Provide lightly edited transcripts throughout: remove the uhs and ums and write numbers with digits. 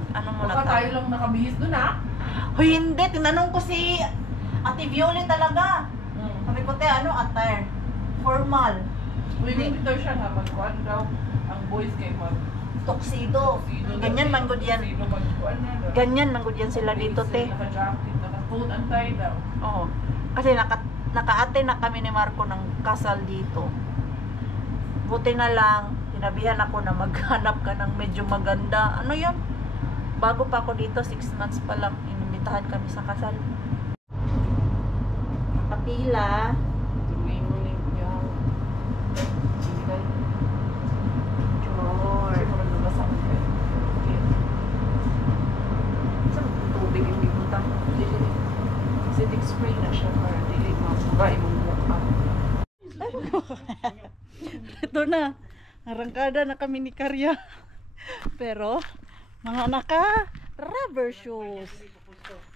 ano muna Baka tayo lang nakabihis dun ha? Hoy, hindi. Tinanong ko si Ate Violet talaga. Sabi ko, te, ano, attire? Formal. Winter siya nga, magkuhan daw. Ang boys kay mag... Tuxedo. Ganyan man gud yan. Ganyan man gud yan sila dito, te. Naka-jacket, naka-coat and tie daw. Oo. Kasi naka-attend na kami ni Marco ng kasal dito. Buti na lang, sinabihan ako na maghanap ka ng medyo maganda. Ano yun? Bago pa ako dito, 6 months pa lang, inimbitahan kami sa kasal. Nakapila. Tuloy-muling yung... Sure. Saan tubig yung bibutang? Acidic spray na siya para dili mabura imong mukha. Ito na. Arangkada na kami ni Karya. Pero, mga naka rubber shoes.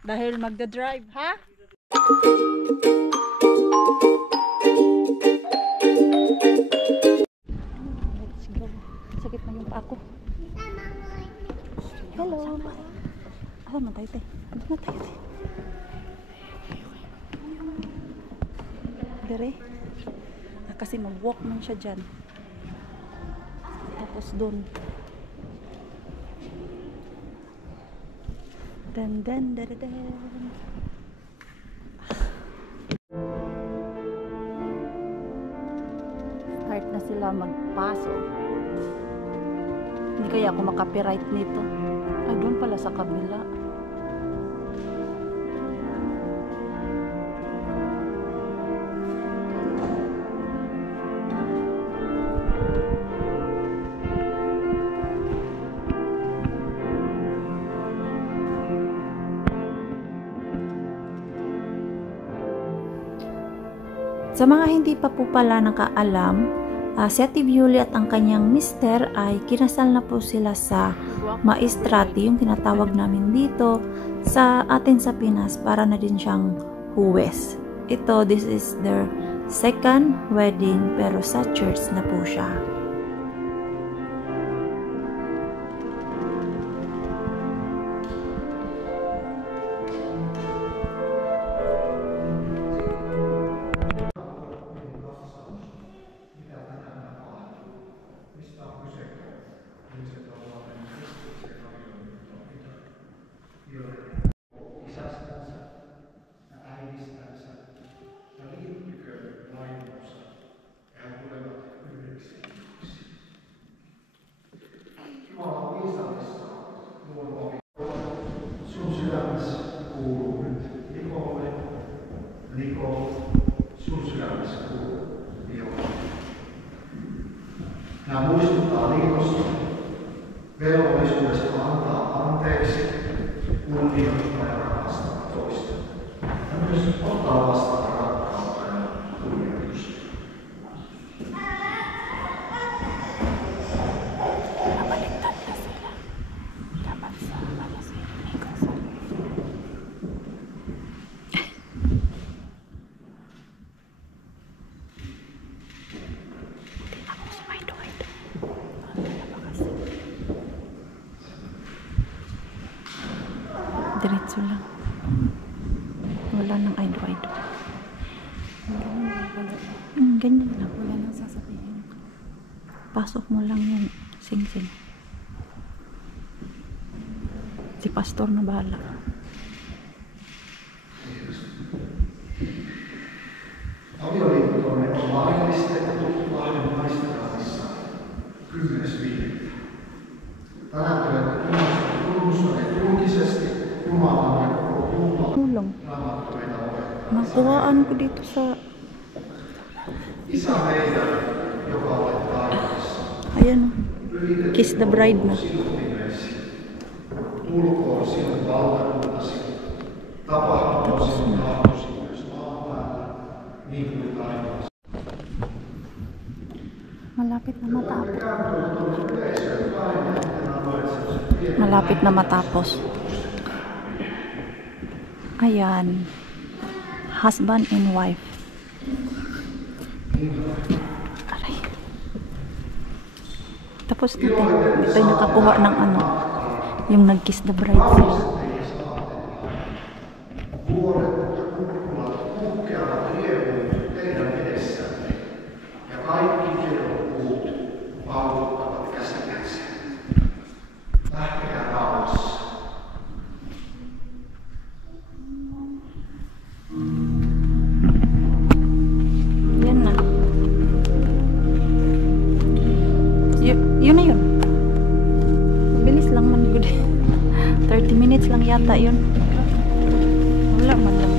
Dahil magda-drive, ha? Let's go. Sakit na yung pa ako. Hello. Alam na tayo, te. Ano na tayo, te? Dere. Kasi mag-walk man siya dyan. Tapos doon. Dan dan dan dan. Start na sila magpasok. Hindi kaya ako makapiright nito. Ay, doon pala sa kabila. Sa mga hindi pa po pala nakaalam, si Ate Violet at ang kanyang mister ay kinasal na po sila sa maestrati, yung tinatawag namin dito sa atin sa Pinas, para na din siyang huwes. Ito, this is their second wedding, pero sa church na po siya. Nämä muistuttaa liitosta, velvollisuudesta antaa anteeksi, kunnioittaa ja rakastaa toista. Ja myös ottaa vastaan rakkautta ja kunnioitusta. Diretso lang. Wala nang aido-aido. Ganyan lang. Wala nang sasabihin. Pasok mo lang yung sing-sing. Si pastor na bahala. Avioliittomme on laillistettu lahden maistraatissa 10.5. Tänään te olette tunnustaneet julkisesti Jumalan ja koko Jumalan Tulong. raamattumeita opettaa. Nakuhaan ko dito sa... Isä meidän, joka olet taivaassa. Ayan. Kiss the bride na. Sinun nimesi. Tulkoon sinun valtakuntasi. Tapahtukoon sinun tahtosi myös maan päällä, niin kuin taivaassa. Malapit na matapos. Malapit na matapos. Ayan. Husband and wife. Aray. Tapos na tayo. Hindi tayo nakakuha ng ano. Yung nag-kiss the bride sila. Vuoret ja kukkulat puhkeavat riemuun teidän edessänne, ja kaikki kedonpuut paukuttavat käsikänsä. Lähtekää rauhassa. Yan na. Yun na yun. Bilis lang man good. 30 minutes lang yata yun. Wala man lang.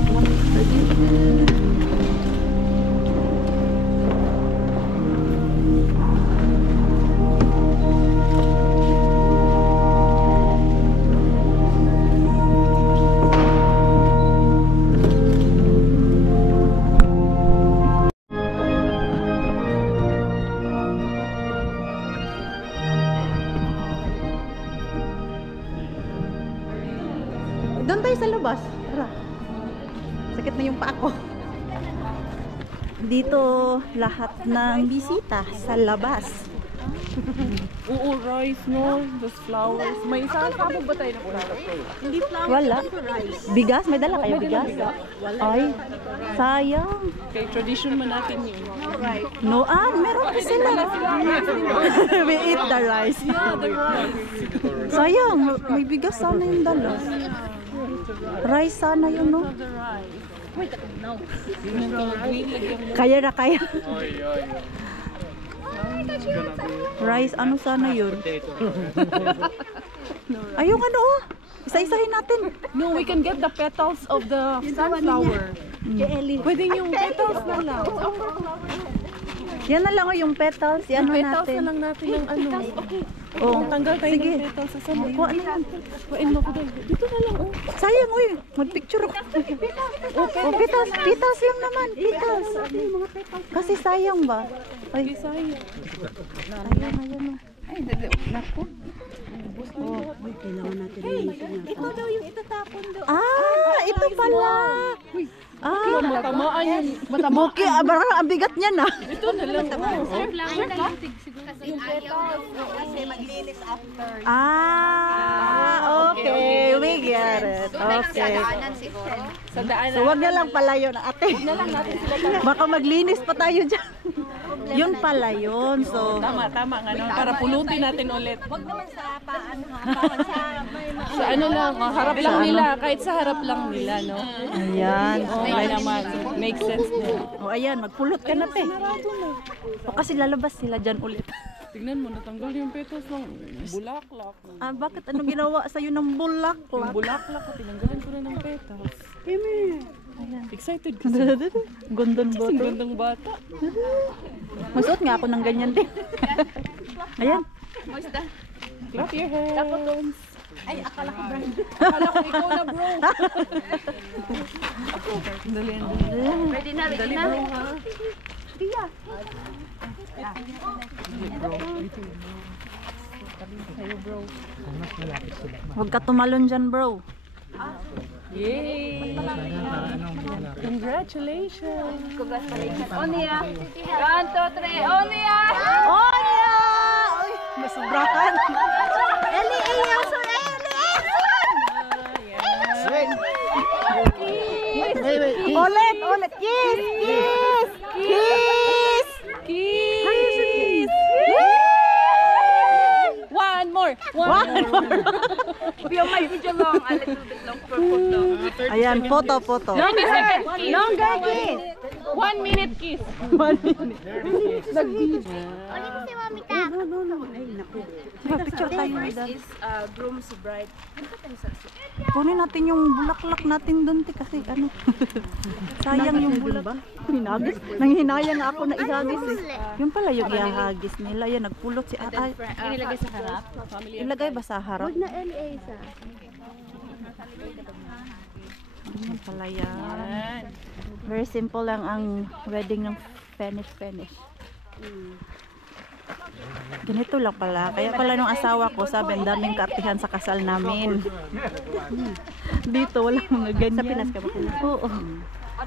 Doon tayo sa labas. Tara. Sakit na yung paa ko. Dito lahat ng bisita sa labas. Oo, rice, no? Those flowers. May isang sabog ba tayo na flowers? Hindi flower. Wala. Bigas? May dala kayo bigas? Ay, sayang. Okay, tradition man natin yun. No, meron pa sila. We eat the rice. Yeah, the rice. Sayang, may bigas sana yung dala. Rice sana yun, no? The rice. Wait, no. Yung green lagyan mo. Kaya na kaya. Rice, ano sana yun? Ayun, ano, oh. Isa-isahin natin. No, we can get the petals of the sunflower. Pwede yung petals na lang. Yan na lang, oh, yung petals. Yan Yung petals natin. na lang natin ng ano. Oh, Tanggal tayo sige. ng petals sa sunflower. Kuha na yan. Kuhain mo ko dahil. Dito na lang, oh. Sayang, uy. Mag-picture ako. Oh, petals. Petals lang naman. Petals. Kasi sayang ba? Ay, Sayang. sayang, ayan, oh. Ay, naku. Ito daw yung itatapon daw. Ito pala. Matamaan yun. Buki, barang ang bigat niya na. Ito na lang, oh. Kasi ayaw kasi maglinis after. Okay. We get it. Okay. Siguro. Sa daan So, wag na lang pala yun, ate. Baka maglinis pa tayo dyan. Yun pala yun. So, Tama nga, no? Para pulutin natin ulit. Wag naman sa paan ha. Bawal sa may Sa ano lang, harap lang nila. Kahit sa harap lang nila, no? ayan. Okay naman. Makes sense na. O, ayan. Magpulot ka na, te. O, kasi lalabas sila dyan ulit. Tignan mo, natanggal yung petals ng bulaklak. Bakit? Anong ginawa sa'yo ng bulaklak? Yung bulaklak ko, tinanggalan ko na ng petals. Excited kasi. Gandang Ang boto. gandang bata. Masuot nga ako ng ganyan, te. Ayan. Clap your hands. Ay, akala ko brand. Akala ko ikaw na, bro. Ready na, ready na. Huwag ka tumalon dyan, bro. Yay! Congratulations! Onia. 1, 2, 3. Onia. Oh, yeah! Uy, nasubrakan. Eli, Elson! Ulit! Kiss! Kiss! Kiss! Kiss! One more! You might video long, a little bit long for photo. Ayan, photo. Longer kiss! 1 minute kiss! Picture tayo na dyan. Is groom's bride. Kunin natin yung bulaklak natin doon, te, kasi ano. Sayang yung bulaklak. Hinagis? Nanghihinayang ako na ihagis eh. Yun pala yung ihagis nila. Yan, nagpulot si Atay. Inilagay sa harap. Ilagay ba sa harap? na LA sa. Yan pala yan. Very simple lang ang wedding ng Spanish. Ganito lang pala. Kaya pala nung asawa ko, sabi, ang daming kaartihan sa kasal namin. Dito, wala mga ganyan. Sa Pinas ka ba? Oo.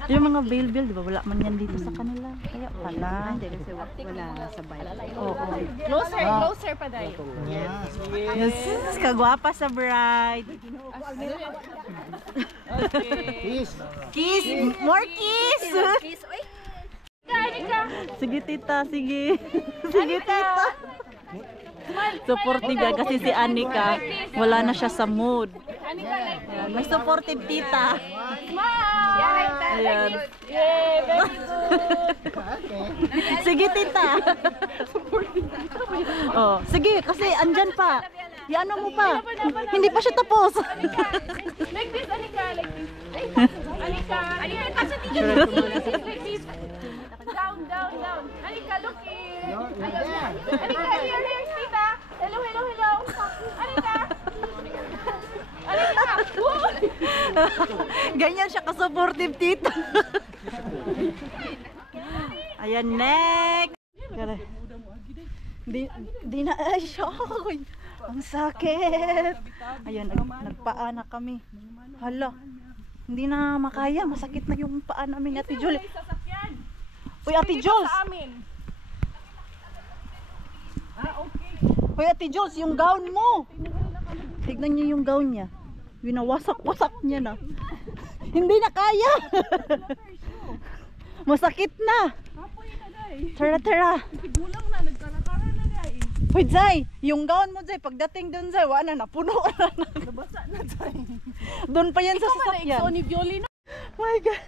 Yung mga veil-veil, di ba? Wala man yan dito sa kanila. Kaya pala. Wala sabay. Oo. Closer pa dahil. Yes. Kagwapa sa bride. Kiss! Kiss! More kiss! Sige tita, sige. Sige tita. Supportive yan kasi si Anika, wala na siya sa mood. Ayan, may supportive tita. Ayan. Sige tita. Oh, sige kasi andyan pa. Iano mo pa. Hindi pa siya tapos. Like this, Anika, like this. Anika, touch the teacher. Like this. Down. Anika, look here. Anika, here, tita. Hello. Anika. Ganyan siya ka-supportive tita. Ayan, next. Di na, ay, shock. Ang sakit. Ayan, nagpaa na kami. Hala, hindi na makaya. Masakit na yung paa namin, Ate Julie. Uy, Ate Jules. Uy, Ate Jules, yung gown mo. Tignan niyo yung gown niya. Winawasak-wasak niya na. Hindi na kaya. Masakit na. Tara. Gulang na, nagkarakara na dahil. Uy, Zay, yung gown mo, Zay, pagdating dun, Zay, wala na, puno na. Nabasa na dahil. Doon pa yan sa Ikaw man sasakyan. na ni Violina. My God.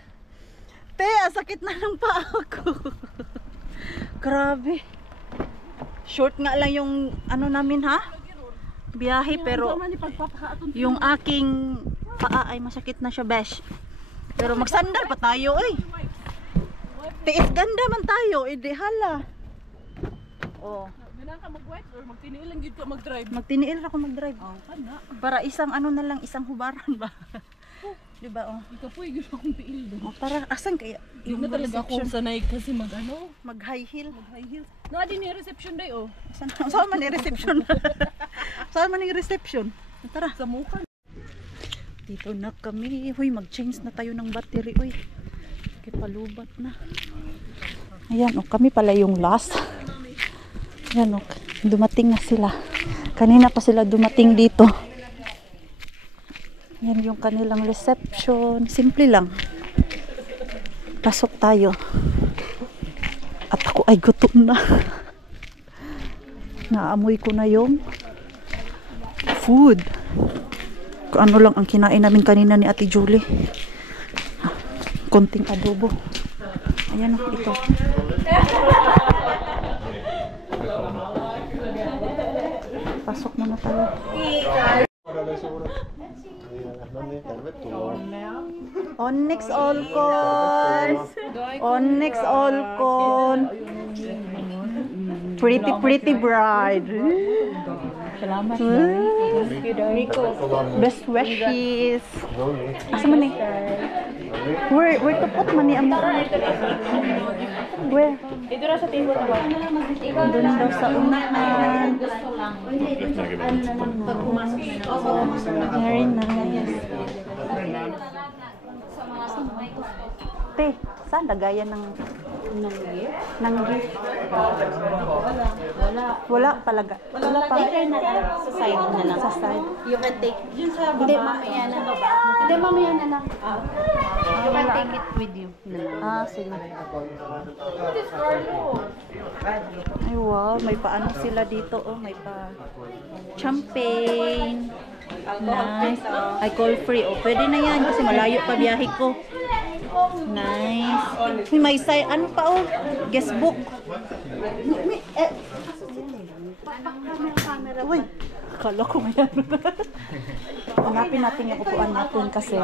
Te, sakit na ng paa ko. Grabe. Short nga lang yung ano namin, ha? Biyahe, pero yung aking paa ay masakit na siya, besh. Pero magsandal pa tayo, eh. Tiis ganda man tayo, eh, di hala. Oh. Ganang ka mag-white or magtiniil lang yun ka mag-drive? Magtiniil ako mag-drive. Oh, kana. Para isang ano na lang, isang hubaran ba? Diba, oh. Ikaw po, yung akong tiil doon. Oh, tara, asan kaya? Hindi na talaga akong sanay kasi mag-ano? Mag-high heel. Mag-high heels. Na din yung reception day, oh. Saan man yung reception? Saan man yung reception? Tara. Sa mukha. Dito na kami. Huy, mag-change na tayo ng battery. Uy, kipalubat na. Ayan, oh, kami pala yung last. Ayan, oh, dumating na sila. Kanina pa sila dumating dito. Yan yung kanilang reception. Simple lang. Pasok tayo. At ako ay gutom na. Naamoy ko na yung food. Kung ano lang ang kinain namin kanina ni Ate Julie. Konting adobo. Ayan, ito. Pasok muna tayo. Onyx Olcon. Onyx Olcon. Pretty bride. Salamat. Best wishes. Asa man eh? Where to put money ang Where? Ito na sa table ba? Doon daw sa unahan. Very nice. Te, saan lagayan ng gift? Wala palaga. Wala pa. Sa side na lang. Sa side. You can take, yun sa baba. Hindi, mamaya na lang. You can take it with you. Ah, sige. Ay, wow. May paano sila dito. Oh, may pa champagne. Nice. Alcohol free. Oh, pwede na yan kasi malayo pa biyahe ko. Nice. May side, ano pa oh? Guestbook. Uy, akala ko may ano. Hanapin natin yung upuan natin kasi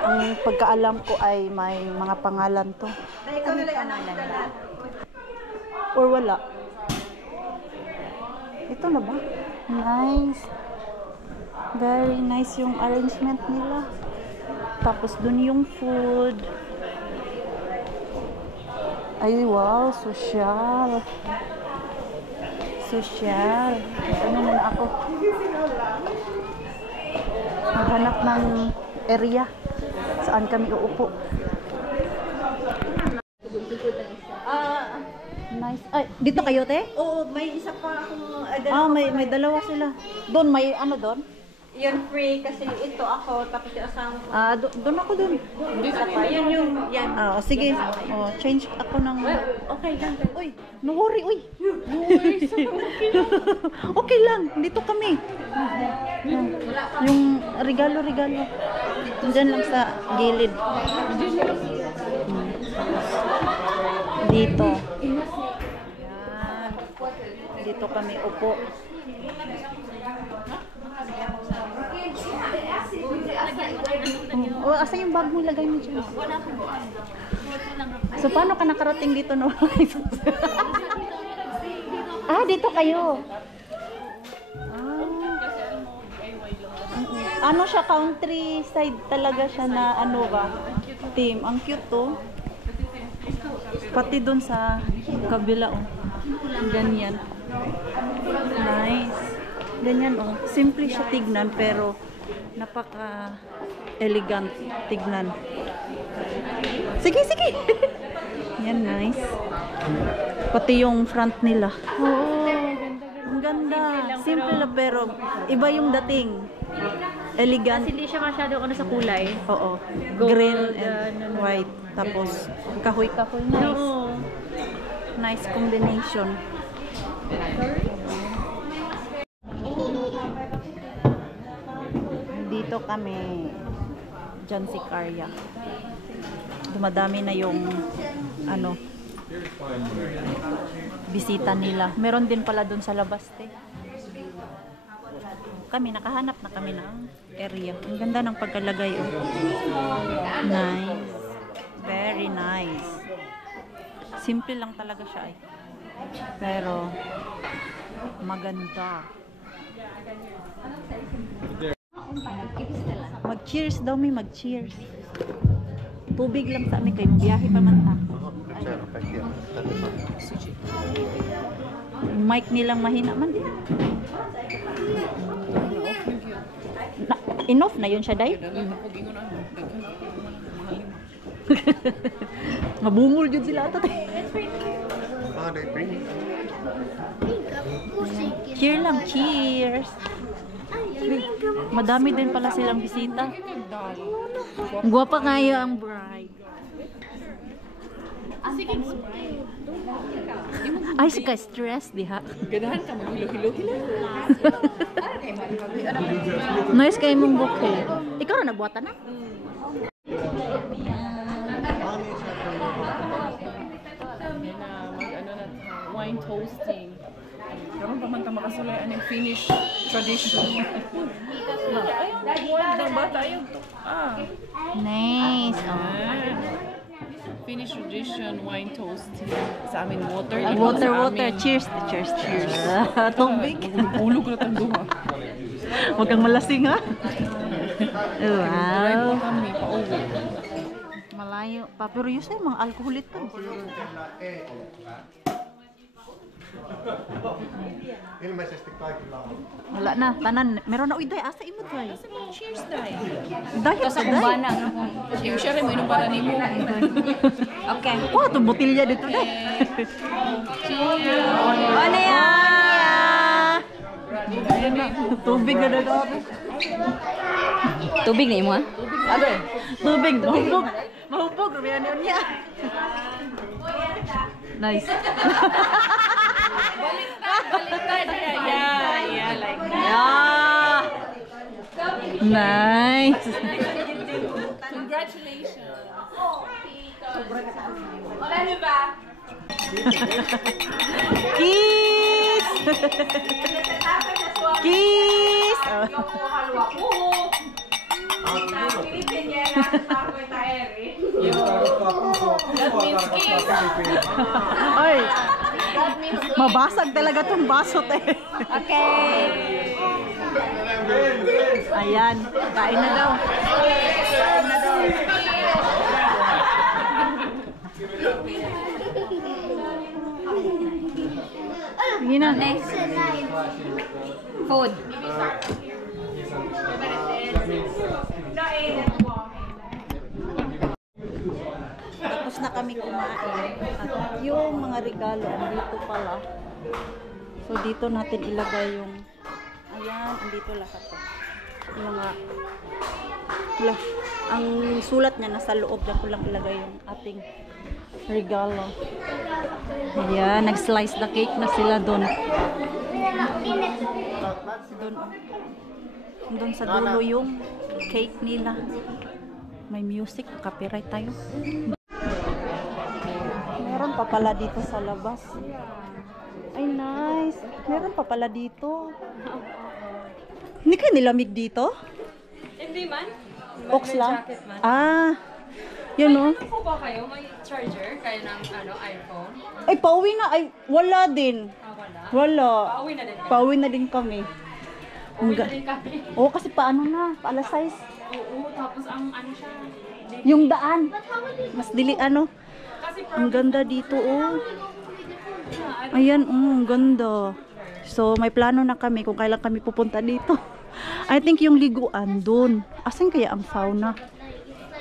ang pagkaalam ko ay may mga pangalan to. Or wala. Ito na ba? Nice. Very nice yung arrangement nila. Tapos dun yung food. Ay wow, social. Social. Ano muna ako? Maghanap ng area saan kami uupo. Ay, dito kayo, te? Oo, may isa pa akong... May dalawa sila. Doon, may ano doon? Yun free kasi ito ako, tapos yung asawa ko. Doon ako doon. Isa pa, yun yung... Yan. Sige. Change ako ng... Okay lang. Uy, no worry, uy. No worry. Okay lang, dito kami. Yung regalo. Diyan lang sa gilid. Dito. Yan. Dito kami upo. Asa yung bag mo, lagay mo dyan. So, paano ka nakarating dito? No? Dito kayo. Ano siya, countryside talaga siya na ano ba? Team. Ang cute to. Pati dun sa kabila, oh. Ganyan. Nice. Ganyan, oh. Simple siya tignan, pero napaka elegant tignan. Sige. Yan, nice. Pati yung front nila. Ang ganda. Simple lang, pero iba yung dating. Elegant. Hindi siya masyado sa kulay. Oo. Green and white. Tapos kahoy-kahoy. Nice. Nice combination. Dito kami. Dyan si Karya. Dumadami na yung bisita nila. Meron din pala dun sa labas, te. Nakahanap na kami ng area. Ang ganda ng pagkalagay, oh. Nice. Very nice. Simple lang talaga siya, eh. Pero maganda. Mag-cheers daw, may mag-cheers. Tubig lang sa amin kayo. Biyahe pa man ta. Mic nilang mahina man. Enough na yun siya, day? Mabungol yun sila ito. Cheer lang, cheers. Madami din pala silang bisita. Guwapa kayo ang bride. Ay, sika stress diha. Ganahan ka maghilo-hilo. Nice kayo mong bouquet. Ikaw na nagbuatan na? Wine toasting. Karon pa man ta makasulay ang Finnish tradition. Ayun, bata ayun. Nice. Finnish tradition, wine toasting. Sa amin water. Water. Cheers. Tubig. Ulog na tang duha. Huwag kang malasing, ha? Drive Wow. pa kami pauwi. Malayo pa. Pero yun sa'yo, mga alcoholic to. Ilmeisesti kaikilla on. Wala na. Tanan. Meron na. Uy, day. Asa imot, day. Cheers dai. Day, Sa kumbana. Siya rin mo inom para nimo. Okay. Oh, itong botilya dito, day. Ano yan? Tubig na daw. Tubig na imo ha? Tubig. Mahubog. Mahubog. Rumiyan niya. Nice. Baliktad. Yeah, like Yeah. Nice. congratulations. Kiss. Kiss. Ay. Mabasag talaga tong baso, te. Okay. Ayan, kain na daw. Kain na daw. Sige na. Next. Food. Tapos na kami kumain. At yung yung mga regalo. Andito pala. So, dito natin ilagay yung... Ayan, andito lahat to. Yung mga... Wala. Ang sulat niya nasa loob. Diyan ko lang ilagay yung ating regalo. Ayan, nag-slice the cake na sila doon. Doon sa dulo yung cake nila. May music, copyright tayo. Meron pa pala dito sa labas. Ay, nice. Meron pa pala dito. Hindi kayo nilamig dito? Hindi man. Box lang? Ah, yun o. Ano po ba kayo? May charger? Kayo ng iPhone? Ay, pauwi na. Ay, wala din. Wala. Wala. Pauwi na din. Pauwi na din kami. Pauwi na din kami. Oo, kasi paano na? Paalas size. Oo, tapos ang ano siya. Yung daan. Mas dili ano. Kasi Ang ganda dito oh. Ayan, ang ganda. So, may plano na kami kung kailan kami pupunta dito. I think yung liguan dun. Asan kaya ang sauna?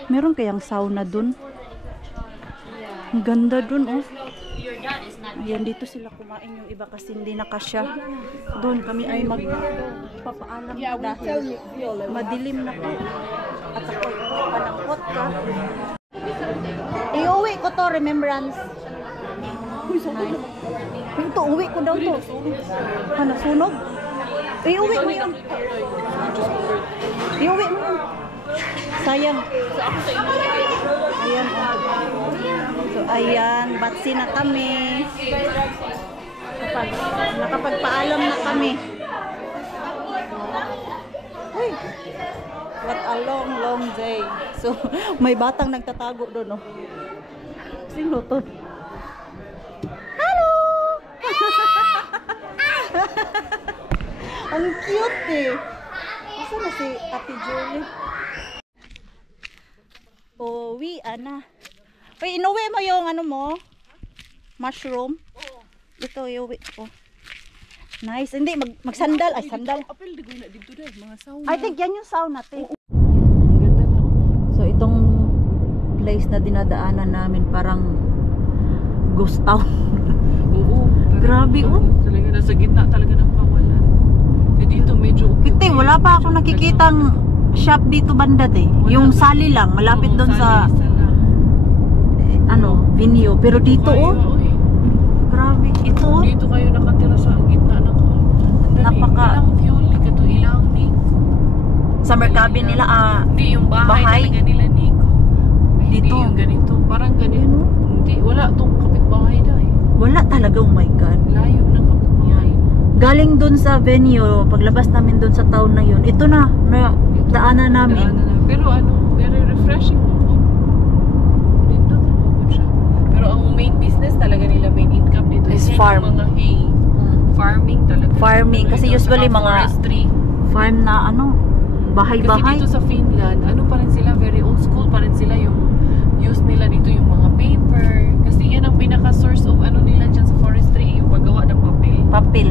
Meron kayang sauna dun? Ang ganda dun oh. Ayan, dito sila kumain yung iba kasi hindi nakasya. Doon kami ay magpapaalam dahil madilim na po. At ako panangkot ka. Iuwi ko to, remembrance. Ito, uwi ko daw to. Ano, sunog? Iuwi mo yun. Iuwi mo yun. Sayang. Ayan. So, ayan. Batsi na kami. Nakapagpaalam na kami. Uy. What a long, long day. So, may batang nagtatago doon, no? Sino to? Hello! Ang cute eh. Asa na si Ate Julie? Uwi, ana. Uy, inuwi mo yung ano mo? Mushroom? Ito, iuwi ko. Nice. Hindi, magsandal. Ay, sandal. I think yan yung sauna natin. So, itong place na dinadaanan namin parang ghost town. Oo. Grabe, oh. Talaga nasa gitna talaga ng kawalan. Eh dito medyo Kiti, wala pa ako nakikitang shop dito banda eh. Yung Sali lang, malapit doon sa venue. Pero dito grabe, ito dito kayo nakatira sa gitna ng kawalan. Napaka ilang fuel kato ilang ni summer cabin nila hindi yung bahay talaga nila Nico. Hindi dito yung ganito, parang ganito. Hindi, wala tong kapitbahay na eh. Wala talaga, oh my god. Layo ng kapitbahay. Galing doon sa venue, paglabas namin doon sa town na yun, ito na daanan namin. Pero very refreshing po. Dito po siya. Pero ang main business talaga nila, main income dito is yan farm. Yung mga hay. Farming talaga. Farming, kasi usually mga forestry. Farm na bahay-bahay. Kasi dito sa Finland, pa rin sila, very old school pa rin sila. Yung use nila dito yung mga paper. Kasi yan ang pinaka-source of nila dyan sa forestry, yung paggawa ng papel. Papel.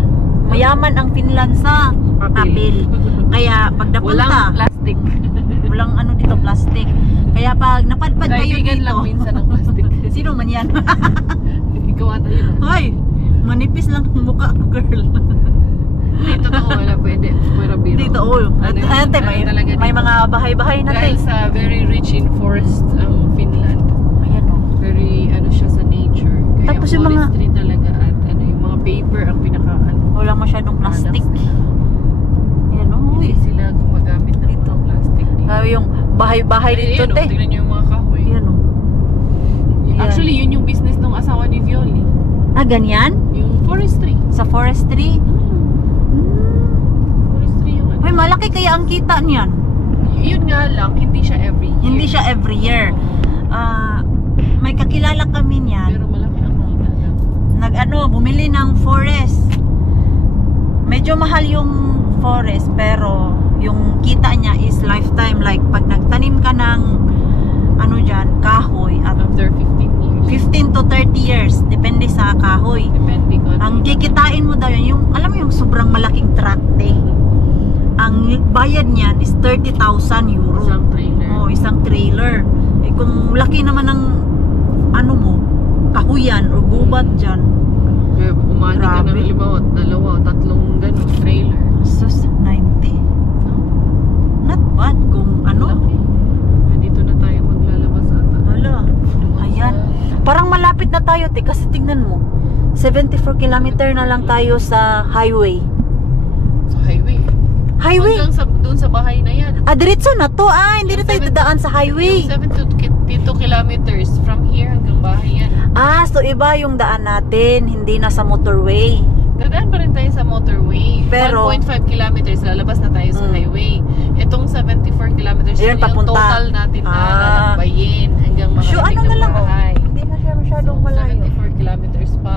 Mayaman ang Finland sa papel. Kaya pag napunta, walang plastic. Walang dito, plastic. Kaya pag napadpad kayo Kaibigan dito. lang minsan ng plastic. Sino man yan? Ikaw ata yun. Hoy! Manipis lang ang mukha ko, girl. Dito to, wala pwede. Marabiro. Dito, ate, may mga bahay-bahay na dahil sa very rich in forest ang Finland. Ayan o. Very, siya sa nature. Kaya tapos yung mga forestry talaga at yung mga paper ang pinaka walang masyadong plastic. Ayan o. Hindi sila gumagamit ng dito plastic. Yung bahay-bahay dito, te. Tingnan nyo yung mga kahoy. Ayan o. Actually, yun yung business ng asawa ni Violi. Ganyan? Yung forestry. Sa forestry? Forestry yung Ay, malaki kaya ang kita niyan. Yun nga lang, hindi siya every year. Hindi siya every year. May kakilala kami niyan. Pero malaki ang kita. Bumili ng forest. Medyo mahal yung forest, pero yung kita niya is lifetime. Like, pag nagtanim ka ng dyan, kahoy, at after 15 years. 15 to 30 years, depende sa kahoy. Depende ko. Ang kikitain mo daw yun, alam mo yung sobrang malaking trakte. Ang bayad niyan is 30,000 euro. Isang trailer. Isang trailer. Kung laki naman ng mo, kahuyan or gubat dyan. Kaya umani ka ng Grabe. halimbawa, 2, 3 ganun, trailer. Sus, 90. Not bad kung ano. Laki. Nandito na tayo maglalabas ata. Hala. Ayan. Parang malapit na tayo, te. Kasi tingnan mo. 74 kilometer na lang tayo sa highway. Sa highway. Highway? Hanggang doon sa bahay na yan. Ah, diretso na to. Ah, hindi na tayo dadaan sa highway. Yung 72 kilometers from here hanggang bahay yan. Ah, so iba yung daan natin. Hindi na sa motorway. Dadaan pa rin tayo sa motorway. Pero 1.5 kilometers, lalabas na tayo sa highway. Itong 74 kilometers, Ayun, yung papunta. total natin na lalakbayin hanggang Sure, makarating ano na ng lang. bahay. Hindi na siya masyadong So, malayo. 74 kilometers pa.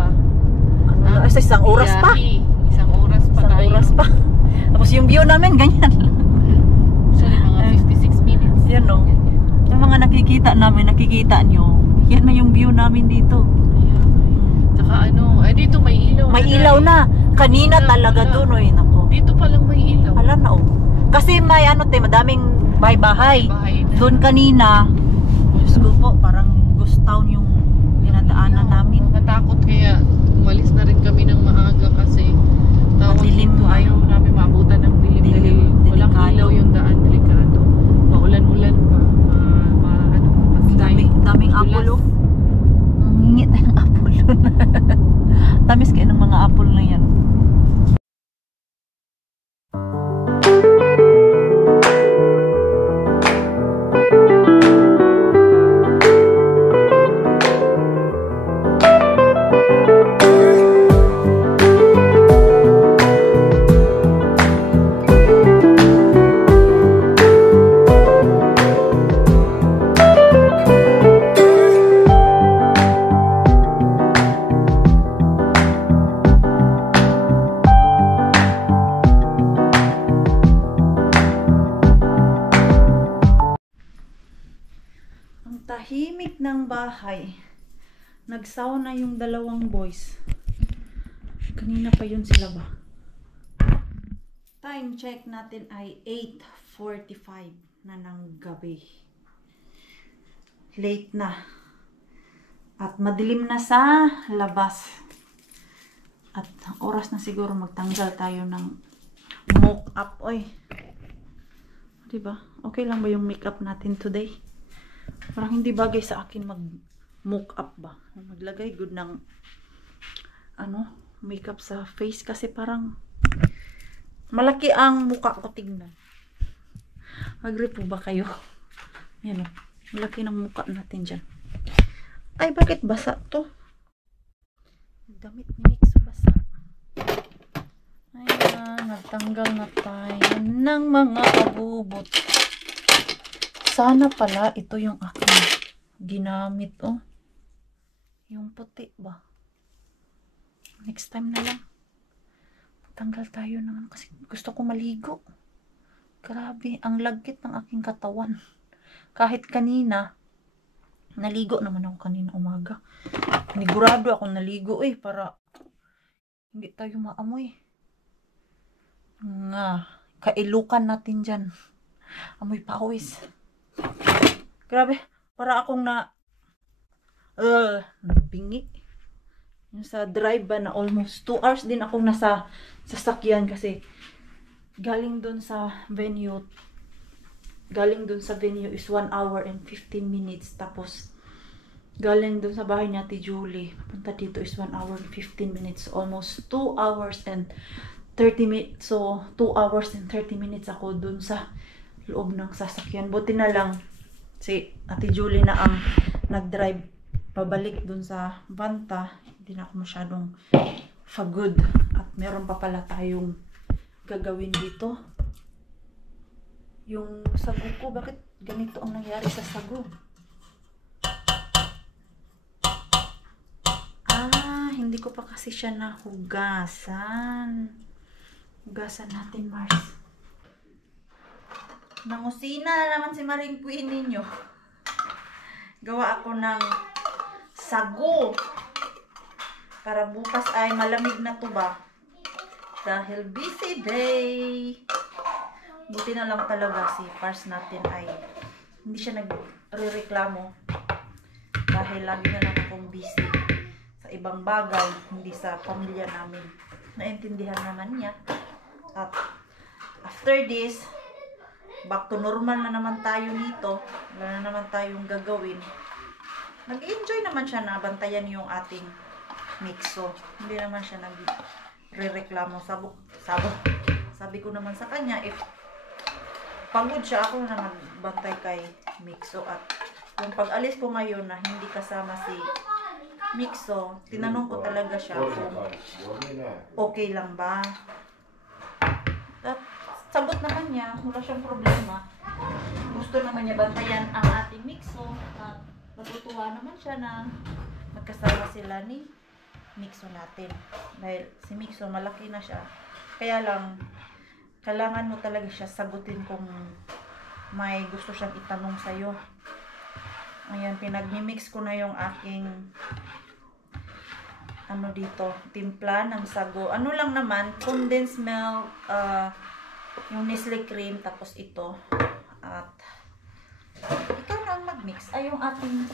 Ano na, sa isang oras pa. Biyahe. Isang oras pa Isang tayo. oras pa. Tapos yung view namin, ganyan lang. Actually, mga 56 minutes. Yan no. Yung mga nakikita namin, nakikita nyo. Yan na yung view namin dito. Ayan. Tsaka ano, dito may ilaw. May ilaw na. Kanina Ilaw, talaga wala. doon, oy, nako. Dito pa lang may ilaw. Alam na, oh. Kasi may ano, te, madaming bahay-bahay. Bahay na. Doon kanina, Diyos ko po, parang ghost town yung dinadaanan namin. Nakatakot kaya umalis na rin kami ng maaga kasi tawag Madilim dito, na. ayaw namin maabutan ng dilim dahil Dilim, walang delikado. ilaw yung daan, delikado. Maulan-ulan pa, Daming apple, oh. Hingit ng apple. Tamis kayo ng mga apple na yan. Ang tahimik ng bahay. Nagsauna yung dalawang boys. Kanina pa yun sila ba? Time check natin ay 8:45 na ng gabi. Late na. At madilim na sa labas. At oras na siguro magtanggal tayo ng mock up. Oy. Diba? Okay lang ba yung makeup natin today? Parang hindi bagay sa akin mag-mock up ba? Maglagay good ng makeup sa face kasi parang malaki ang mukha ko tingnan. Agree po ba kayo? Yan o. Malaki ng mukha natin dyan. Ay, bakit basa to? Damit ni Mixo basa. Ayan, nagtanggal na tayo ng mga abubot. Sana pala ito yung aking ginamit, oh. Yung puti ba? Next time na lang. Tanggal tayo ng kasi gusto ko maligo. Grabe, ang lagkit ng aking katawan. Kahit kanina, naligo naman ako kanina umaga. Nigurado ako naligo para hindi tayo maamoy. Nga, kailukan natin dyan. Amoy pawis. Grabe, para akong nabingi. Yung sa drive ba na almost 2 hours din akong nasa sasakyan kasi galing dun sa venue is 1 hour and 15 minutes. Tapos galing dun sa bahay ni Ate Julie papunta dito is 1 hour and 15 minutes. Almost 2 hours and 30 minutes. So 2 hours and 30 minutes ako dun sa loob ng sasakyan. Buti na lang si Ate Julie na ang nag-drive pabalik dun sa Banta. Hindi na ako masyadong pagod. At meron pa pala tayong gagawin dito. Yung sago ko, bakit ganito ang nangyari sa sago? Hindi ko pa kasi siya nahugasan. Hugasan natin, Mars. Nangusina na naman si Maring Queen ninyo. Gawa ako ng sago. Para bukas ay malamig na to ba? Dahil busy day. Buti na lang talaga si Pars natin ay hindi siya nagre-reklamo. Dahil lagi na lang akong busy. ibang bagay, hindi sa pamilya namin. Naintindihan naman niya. At after this, back to normal na naman tayo nito. Wala na naman tayong gagawin. Nag-enjoy naman siya na bantayan yung ating mixo. Hindi naman siya nagre-reklamo. Sabi ko naman sa kanya, if pagod siya, ako na nagbantay kay mixo. At yung pag-alis ko ngayon na hindi kasama si mixo, tinanong ko talaga siya kung okay lang ba. At sagot naman niya, wala siyang problema. Gusto naman niya bantayan ang ating mixo. At natutuwa naman siya na magkasama sila ni mixo natin. Dahil si mixo malaki na siya. Kaya lang, kailangan mo talaga siya sagutin kung may gusto siyang itanong sa'yo. Ayan, pinagmimix ko na yung aking ano dito, timpla ng sago. Ano lang naman, condensed milk, yung Nestle cream, tapos ito. At ikaw na ang mag-mix. Ay, yung ating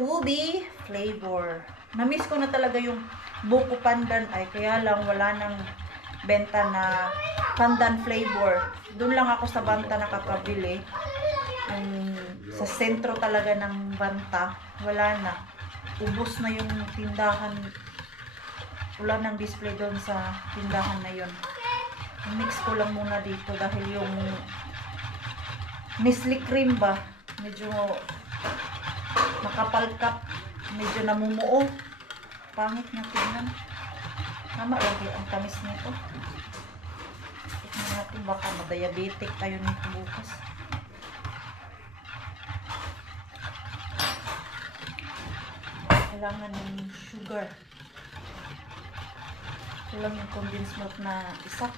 ubi flavor. Na-miss ko na talaga yung buko pandan. Ay, kaya lang wala nang benta na pandan flavor. Doon lang ako sa Banta nakakabili. Sa sentro talaga ng Banta, wala na. Ubos na yung tindahan. Wala nang display doon sa tindahan na yun. Mix ko lang muna dito dahil yung Nestle cream ba, medyo makapalkap, medyo namumuo. Pangit na tingnan. Tama lagi ang tamis nito. Tignan natin, baka ma-diabetic tayo nito bukas. Kailangan ng sugar. Ito lang yung condensed milk na isa.